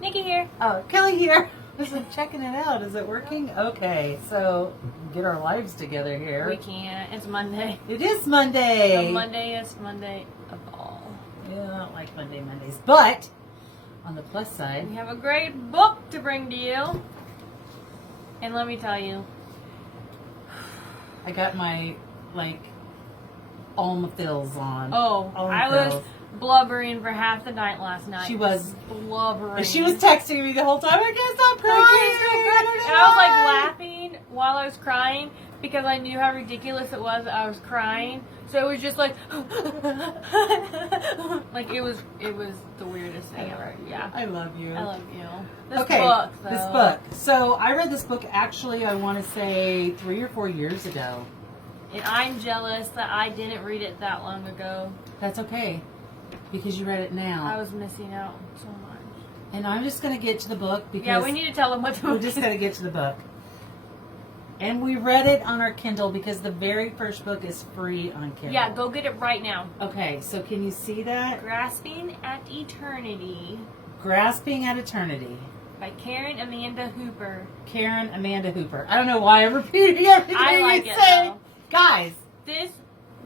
Nikki here. Oh, Kelly here. Just checking it out. Is it working? Okay, so get our lives together here. We can't. It's Monday. It is Monday. The Mondayest Monday of all. Yeah, I don't like Mondays. But on the plus side, We have a great book to bring to you. And let me tell you, I got my Alma Fills on. I was blubbering for half the night last night. She was blubbering. She was texting me the whole time. I can't stop crying. And I was like laughing while I was crying because I knew how ridiculous it was that I was crying. So it was just like, like it was the weirdest thing ever. Yeah. I love you. I love you. This book. So I read this book actually, I want to say 3 or 4 years ago. And I'm jealous that I didn't read it that long ago. That's okay, because you read it now. I was missing out so much. And I'm just going to get to the book because... Yeah, we need to tell them what to We're just going to get to the book. And we read it on our Kindle because the very first book is free on Kindle. Yeah, go get it right now. Okay, so can you see that? Grasping at Eternity. Grasping at Eternity. By Karen Amanda Hooper. Karen Amanda Hooper. I don't know why I'm repeating everything I like you it, say. though. Guys. This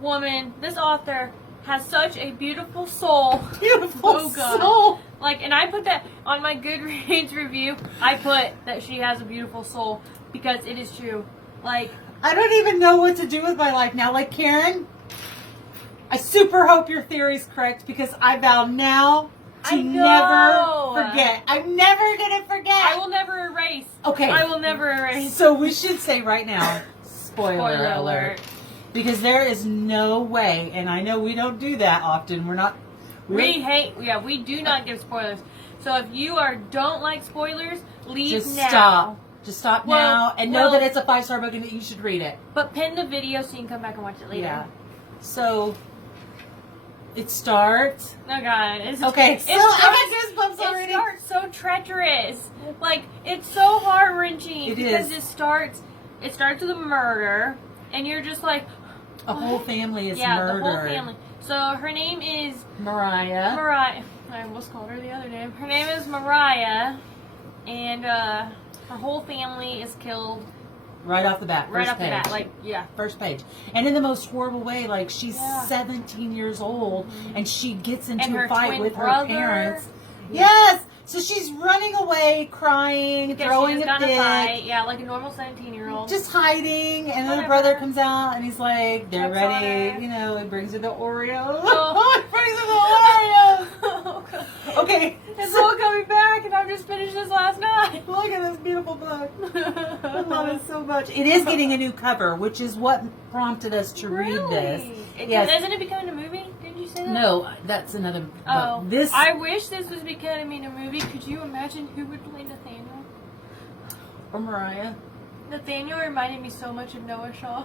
woman, this author, has such a beautiful soul. Beautiful soul. Like, and I put that on my Goodreads review. I put that she has a beautiful soul because it is true. Like, I don't even know what to do with my life now. Like, Karen, I super hope your theory is correct because I vow now to never forget. I'm never going to forget. I will never erase. Okay. I will never erase. So we should say right now, spoiler alert. Because there is no way, and I know we don't do that often. We do not give spoilers. So if you don't like spoilers, leave just now. Stop. Just stop now and know that it's a 5-star book and that you should read it. But pin the video so you can come back and watch it later. Yeah. So it starts. Oh God. Okay. So I got goosebumps already. It starts so treacherous. Like, it's so heart wrenching. Because it starts with a murder, and you're just like, a whole family is murdered. Yeah, the whole family. So her name is Mariah. I almost called her the other name. Her name is Mariah, and her whole family is killed. Right off the bat. First page. And in the most horrible way, like, she's 17 years old, and she gets into a fight with her parents. Yes! So she's running away, crying, throwing a fit. Fight. Yeah, like a normal 17-year-old. Just hiding, and then the brother comes out, and he's like, they're ready. You know, he brings her the Oreos. Oh. He brings her the Oreos. Oh, God. Okay. It's all coming back, and I've just finished this last night. Look at this beautiful book. I love it so much. It is getting a new cover, which is what prompted us to read this. Yes. Isn't it becoming a movie? Didn't you say that? No, that's another book. Oh, I wish this was becoming a movie. Could you imagine who would play Nathaniel? Or Mariah? Nathaniel reminded me so much of Noah Shaw.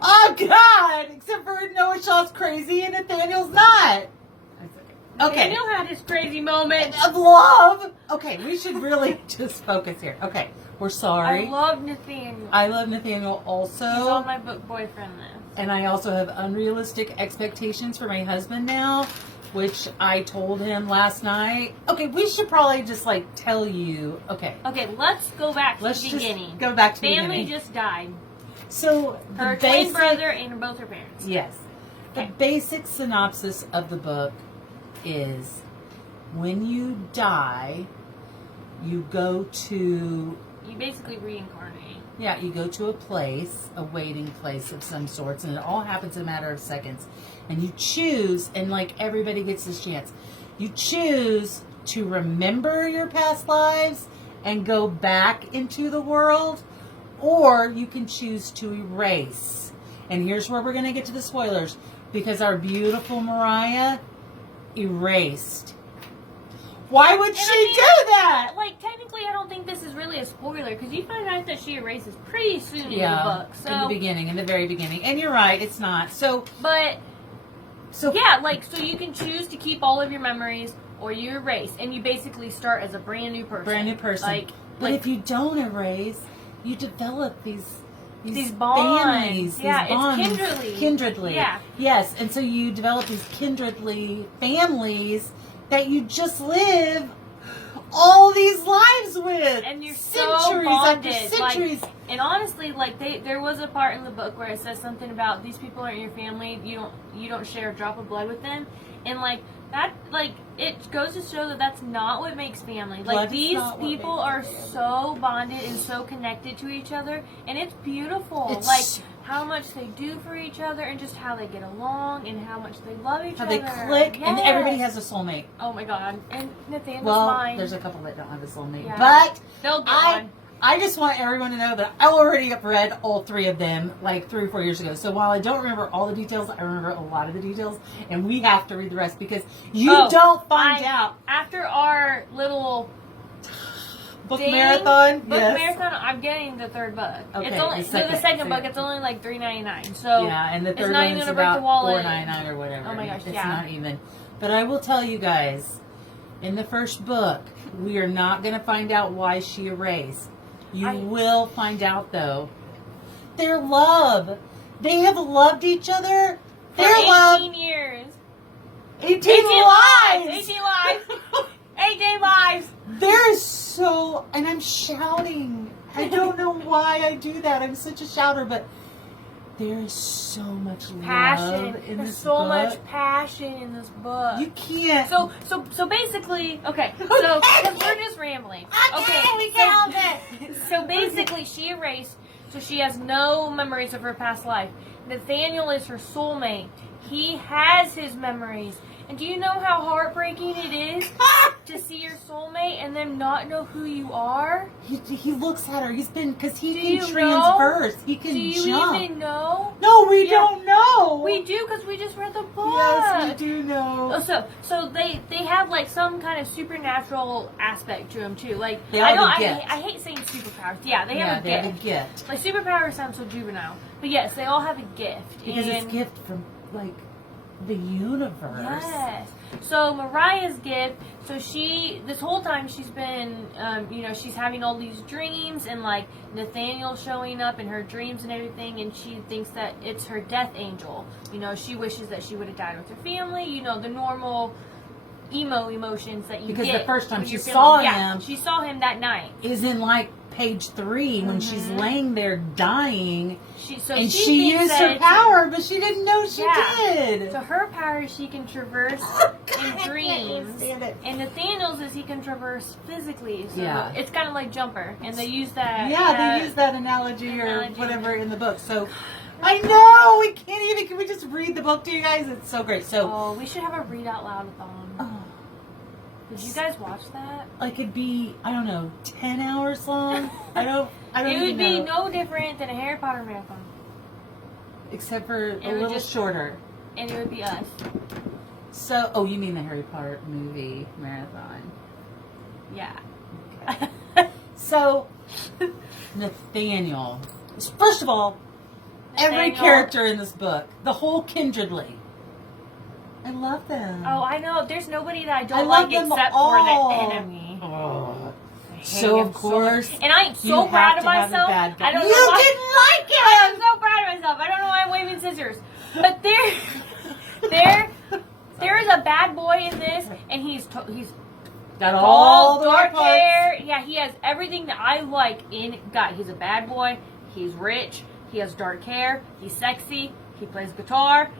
Oh, God! Except for Noah Shaw's crazy and Nathaniel's not. Okay. Nathaniel had his crazy moment of love. Okay, we should really just focus here. Okay, we're sorry. I love Nathaniel. I love Nathaniel also. He's on my book boyfriend list. And I also have unrealistic expectations for my husband now, which I told him last night. Okay, we should probably just tell you. Okay. Okay, let's go back to the beginning. Just go back to the beginning. Family just died. So her twin brother and both her parents. Yes. Okay. The basic synopsis of the book is when you die, you go to... You basically reincarnate. Yeah, you go to a place, a waiting place of some sorts, and it all happens in a matter of seconds. And you choose, and everybody gets this chance, you choose to remember your past lives and go back into the world, or you can choose to erase. And here's where we're going to get to the spoilers, because our beautiful Mariah erased. Why would she do that? Technically, I don't think this is really a spoiler, because you find out that she erases pretty soon in the book. So, in the very beginning. And you're right, it's not. So you can choose to keep all of your memories, or you erase, and you basically start as a brand new person. But if you don't erase, you develop these bonds. Families, yeah, these bonds, it's kindredly. Yeah. Yes, and so you develop these kindredly families that you just live all these lives with. And you're centuries so bonded. after centuries. Like, and honestly, like there was a part in the book where it says something about these people aren't your family. You don't share a drop of blood with them, and like that, like it goes to show that that's not what makes family. Like Blood is these not what people makes are family. so bonded and so connected to each other, and it's beautiful. It's- like how much they do for each other, and just how they get along, and how much they love each How other. they click, and Yes. everybody has a soulmate. Oh my god! And Nathaniel's Well, mine. there's a couple that don't have a soulmate, Yeah. but They'll get I one. I just want everyone to know that I already have read all 3 of them like 3 or 4 years ago. So while I don't remember all the details, I remember a lot of the details, and we have to read the rest because you don't find out. After our little Book thing, marathon, book yes. marathon, I'm getting the 3rd book. Okay, It's only the the second book. second. It's only like $3.99. So Yeah, and the it's third not one even is gonna break the about wallet. $4.99 or whatever. Oh my gosh, it's yeah. not even. But I will tell you guys, in the first book, we are not going to find out why she erased. You will find out though. Their love. They have loved each other. For Their 18 love. years. 18 lives. 18 lives. 18 lives. There is so, and I'm shouting. I don't know why I do that. I'm such a shouter, but there is so much Passion. love in There's this so book. much passion in this book. You can't. So basically, okay. So 'cause we're just rambling. Okay, we can help it. So basically, she erased, so she has no memories of her past life. Nathaniel is her soulmate. He has his memories. And do you know how heartbreaking it is to see your soulmate and then not know who you are? He looks at her. Because he Do can you transverse. He can Do you jump. even know? No, we Yeah. don't know. We do, because we just read the book. Yes, we do know. Oh, so they have like some kind of supernatural aspect to them too. Like They I have know a gift. I hate saying superpowers. Yeah, they have a they gift. have a gift. Like superpowers sound so juvenile, but yes, they all have a gift. Because it's And- a gift from, like, the universe. Yes. So Mariah's gift. So this whole time she's been, she's having all these dreams and like Nathaniel showing up in her dreams and everything, and she thinks that it's her death angel. She wishes that she would have died with her family. The normal emo emotions that you Because get the first time when she you're saw feeling- him- she saw him that night. Is in, like, page 3 when she's laying there dying. She and she thinks used that her it's- power, but she didn't know she Yeah. did. So her power is she can traverse in dreams, stand it. and Nathaniel's is he can traverse physically. So Yeah. it's kind of like Jumper, and they use that. Yeah, they use that analogy or analogy. whatever in the book. So I know we can't even. Can we just read the book to you guys? It's so great. So Oh, we should have a read out loud with them. Did you guys watch that? like it'd be 10 hours long. I don't It even would be know. no different than a Harry Potter marathon, Except for would a little just- shorter. and it would be us. So you mean the Harry Potter movie marathon? Yeah. So Nathaniel. First of all, every Nathaniel. character in this book, the whole kindredly. I love them. Oh, I know. There's nobody that I I don't love like them except all. for the enemy. Oh. I hate So him of course, and I am you so have proud of to have a myself. bad guy. I don't You know why. didn't like I am him. so proud of myself. I don't know why I'm waving scissors. But there is a bad boy in this, and he's got all tall, the dark right parts. hair. Yeah, he has everything that I like in God. He's a bad boy. He's rich. He has dark hair. He's sexy. He plays guitar.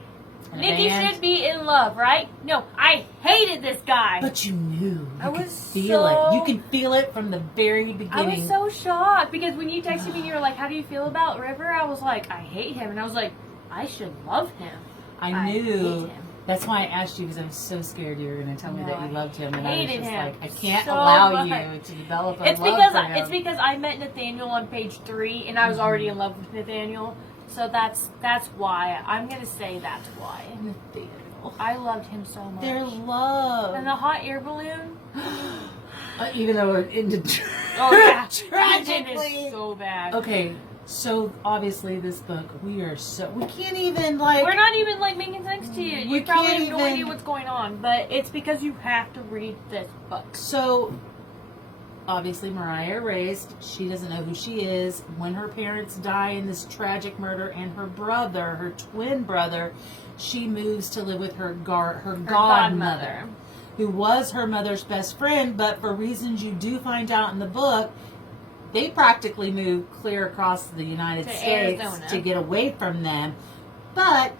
And a Nikki band. should be in love, right? No, I hated this guy. But you knew. I You could was feel so- it. You can feel it from the very I beginning. was so shocked because when you texted me and you were like, how do you feel about River? I was like, I hate him. And I was like, I should love him. I hate knew. him. That's why I asked you, because I was so scared you were going to tell me No, that you I loved him. And I was hated just him like, I can't so allow much. you to develop a It's love because for him. it's because I met Nathaniel on page 3 and I was already in love with Nathaniel. So that's why. I'm going to say that's why. Nathaniel. I loved him so much. Their love. And the hot air balloon. Even though we're into Oh, yeah. tragically. It's so bad. Okay, so obviously this book, we can't even We're not even like making sense to you. We You probably can't have no even- idea what's going on, but it's because you have to read this book. So, obviously Mariah erased. She doesn't know who she is. When her parents die in this tragic murder, and her brother, her twin brother, she moves to live with her godmother. who was her mother's best friend, but for reasons you do find out in the book, they practically moved clear across the United States Arizona to get away from them. But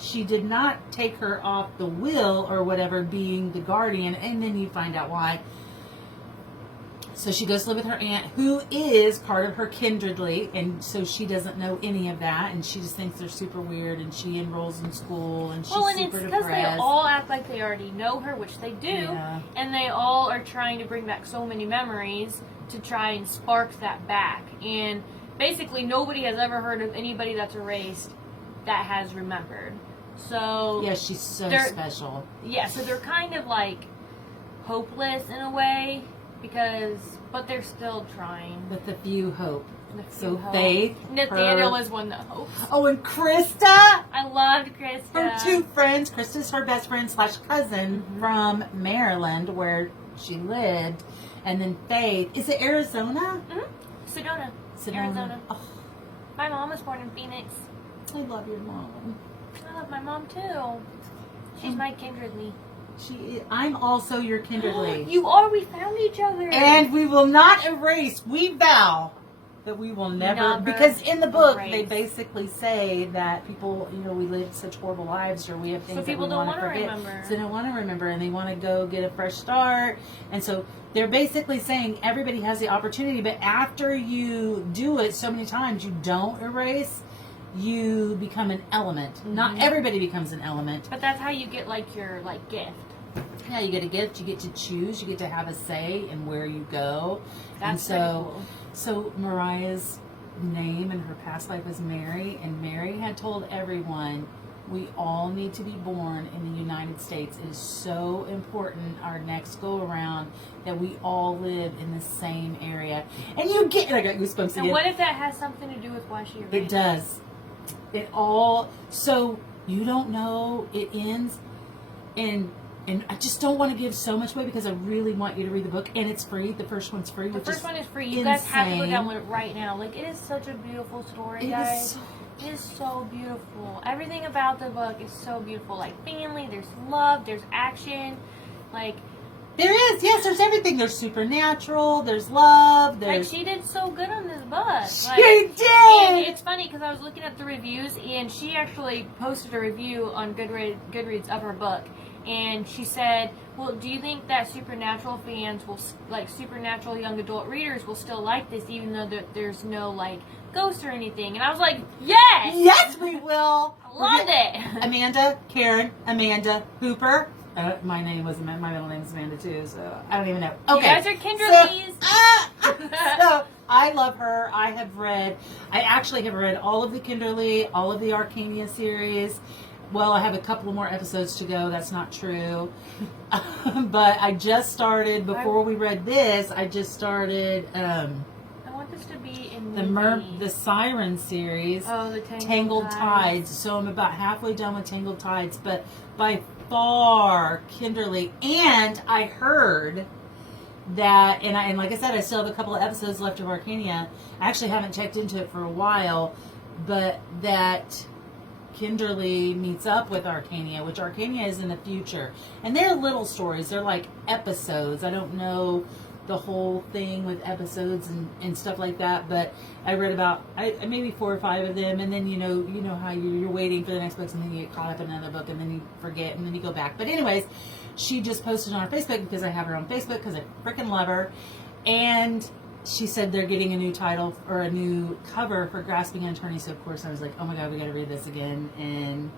she did not take her off the will or whatever, being the guardian, and then you find out why. So she goes to live with her aunt, who is part of her kindredly, and so she doesn't know any of that, and she just thinks they're super weird, and she enrolls in school, and she's Well, and super it's because they depressed. all act like they already know her, which they do, Yeah. and they all are trying to bring back so many memories to try and spark that back. And basically, nobody has ever heard of anybody that's erased that has remembered. So Yeah, she's so they're- special. yeah, so they're kind of like hopeless in a way but they're still trying. With a few hope. With a So few hope. Faith, Nathaniel her- was one that hopes. Oh, and Krista, I loved Krista. her two friends. Krista's her best friend / cousin Mm-hmm. from Maryland, where she lived, and then Faith. Is it Arizona? Sedona, Sedona. Arizona. Oh, My mom was born in Phoenix. I love your mom. I love my mom too. She's my kindredly. I'm also your kindredly. You are. We found each other. And we will not erase. We vow that we will never, because in the book they erase. basically say that people, we live such horrible lives, or we have things So people that we don't want to wanna forget. remember. So they don't want to remember, and they want to go get a fresh start. And so they're basically saying everybody has the opportunity, but after you do it so many times, you don't erase. You become an element. Not everybody becomes an element. But that's how you get your gift. Yeah, you get a gift. You get to choose. You get to have a say in where you go. That's and pretty so, cool. so Mariah's name in her past life was Mary, and Mary had told everyone, we all need to be born in the United States. It is so important, our next go around, that we all live in the same area. And you get, I got goosebumps again. And what if that has something to do with why she erased? It does. It all, so you don't know, it ends, and I just don't want to give so much away because I really want you to read the book, and it's free. The first one's free. The which first is one is free. You guys have to go insane. download it right now. It is such a beautiful story, It guys. is so- It is so beautiful. Everything about the book is so beautiful. Like family, there's love, there's action. There is, yes, there's everything. There's supernatural, there's love, there's... She did so good on this book. She did! And it's funny because I was looking at the reviews, and she actually posted a review on Goodreads of her book. And she said, well, do you think that supernatural fans will, supernatural young adult readers will still like this, even though there's no, ghosts or anything? And I was like, yes! Yes, we will! Loved it! Amanda, Karen, Amanda, Hooper. My middle name is Amanda too, so I don't even know. Okay. You guys are kindredlies. So I love her. I actually have read all of the Kinderly, all of the Arcania series. Well, I have a couple more episodes to go. That's not true. But I just started, before we read this, I just started I want this to be in the Siren series. Oh, the Tangled Tides. So I'm about halfway done with Tangled Tides, but by far Kinderly. And I heard that, and like I said, I still have a couple of episodes left of Arcania. I actually haven't checked into it for a while, but that Kinderly meets up with Arcania, which Arcania is in the future. And they're little stories. They're like episodes. I don't know the whole thing with episodes and stuff like that, but I read about maybe 4 or 5 of them, and then you know how you're waiting for the next book, and then you get caught up in another book, and then you forget, and then you go back. But anyways, she just posted on her Facebook, because I have her on Facebook because I freaking love her, and she said they're getting a new title or a new cover for Grasping an Attorney. So of course I was like, oh my god, we got to read this again. And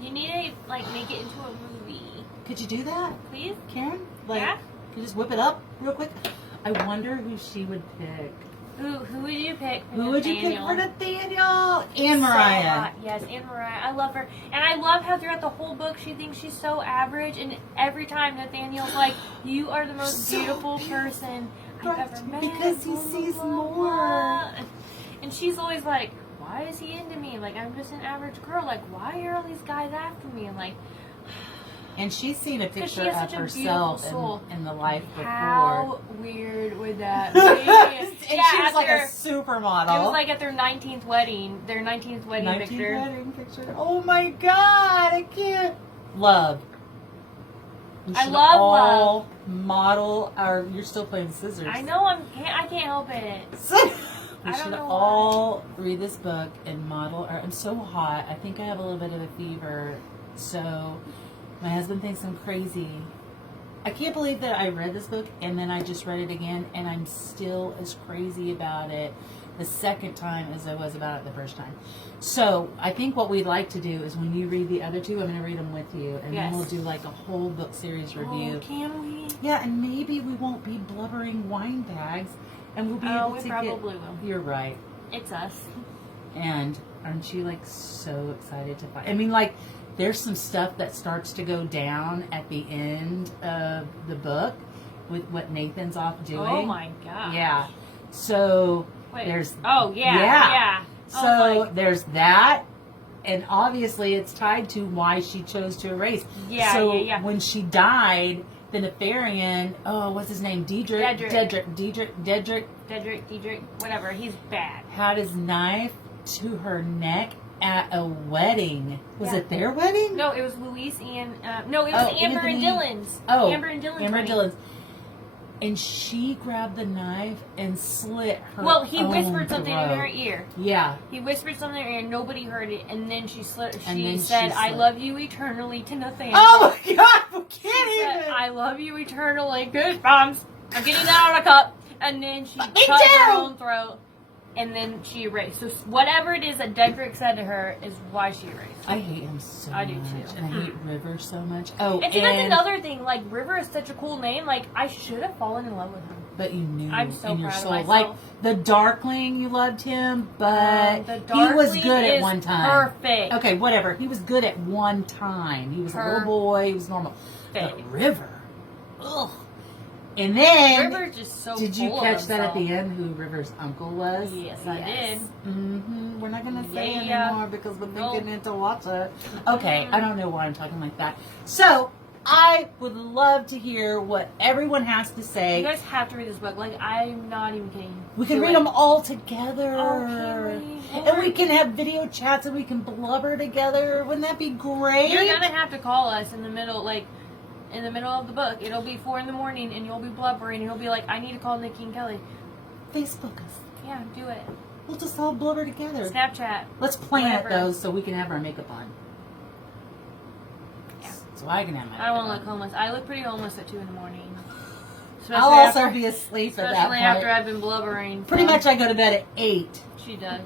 you need to make it into a movie. Could you do that, Please? Karen? Yeah. Could you just whip it up real quick? I wonder who she would pick. Who would you pick for Who would you pick Nathaniel? for Nathaniel? And So Mariah. hot. Yes, and Mariah. I love her. And I love how throughout the whole book she thinks she's so average, and every time Nathaniel's like, you are the most So beautiful person I've ever met. Because he blah, blah, sees blah, more. blah. And she's always like, why is he into me? I'm just an average girl. Why are all these guys after me? And And she's seen a 'cause she picture has of such a herself beautiful soul. in the life before. how weird would that be? And she was like a It supermodel. was at their 19th wedding. Their 19th wedding 19th picture. wedding picture. Oh my god, I can't. Love. We I should love all love. model our. You're still playing scissors. I know I can't help it. We I don't should know all read this book and model our. I'm so hot. I think I have a little bit of a fever. So my husband thinks I'm crazy. I can't believe that I read this book and then I just read it again and I'm still as crazy about it the second time as I was about it the first time. So I think what we'd like to do is when you read the other two, I'm going to read them with you and then we'll do like a whole book series review. Oh, can we? Yeah, and maybe we won't be blubbering wine bags and we'll be able to probably will. You're right. It's us. And aren't you like so excited to find? I mean, like, there's some stuff that starts to go down at the end of the book with what Nathan's off doing. Oh my god. Yeah. So Wait. there's. Oh yeah. So there's that, and obviously it's tied to why she chose to erase. Yeah. So Yeah. when she died, the Nefarian, what's his name? Dedrick, whatever. He's bad. had his knife to her neck at a wedding. Was it their wedding? No, it was Louise and no, it was Amber and Dylan's. Amber and Dylan's. And she grabbed the knife and slit her. Well, he own whispered something throat. in her ear. Yeah. He whispered something in her ear, and nobody heard it. And then she slit. And She then said, she "I slit. love you eternally" to Nathaniel. Oh my God! We She can't said, even. "I love you eternally." Goosebumps. I'm getting that out of a cup. And then she cut her own throat. And then she erased. So whatever it is that Dedrick said to her is why she erased. I hate him so much. I do too. And I hate River so much. Oh, And see, that's another thing. Like, River is such a cool name. Like, I should have fallen in love with him. But you knew I'm so in your proud of soul. myself. Like, the Darkling, you loved him, but The he was Darkling good at is one time. perfect. Okay, whatever. He was good at one time. He was a little boy. He was normal. But River, ugh. And then, River's just so did you full of catch that at himself. the end, who River's uncle was? Yes, I did. Mm-hmm. We're not going to say Yeah. anymore because we're Nope. thinking into watch it. Okay, I don't know why I'm talking like that. So, I would love to hear what everyone has to say. You guys have to read this book. Like, I'm not even kidding. We can Do read it. them all together. Oh, can we? And we can have video chats and we can blubber together. Wouldn't that be great? You're gonna have to call us in the middle, like, in the middle of the book. It'll be 4 a.m. and you'll be blubbering and you'll be like, I need to call Nikki and Kelly. Facebook us. Yeah, do it. We'll just all blubber together. Snapchat. Let's plan it, Whatever. though, so we can have our makeup on. Yeah. So I can have my I don't want to makeup look homeless. I look pretty homeless at 2 a.m. on. I'll also be asleep at that Especially point. after I've been blubbering. Pretty much I go to bed at 8. She does.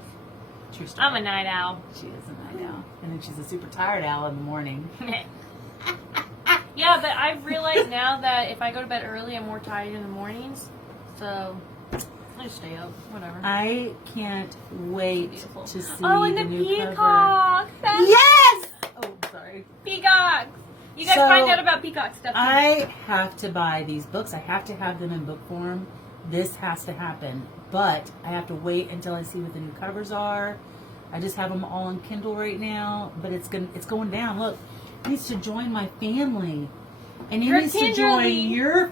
True story. I'm a night owl. She is a night owl. And then she's a super tired owl in the morning. Yeah, but I've realized now that if I go to bed early, I'm more tired in the mornings. So, I just stay up. Whatever. I can't wait Beautiful. to see Oh, and the the new cover. peacocks! Yes! Oh, sorry. Peacocks! You guys So, find out about peacock stuff. Too. I have to buy these books. I have to have them in book form. This has to happen. But I have to wait until I see what the new covers are. I just have them all on Kindle right now. But it's going down. Look, he needs to join my family. And he needs to join your...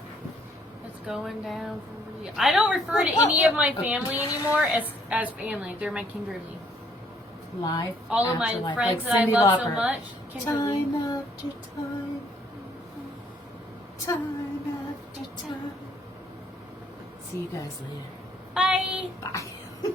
It's going down for real. I don't refer to any of my family anymore as family. They're my Kinderly. Life All of my after life. friends Like that I Cyndi love so Lauper. much. Kinderly. Time after time. Time after time. See you guys later. Bye. Bye.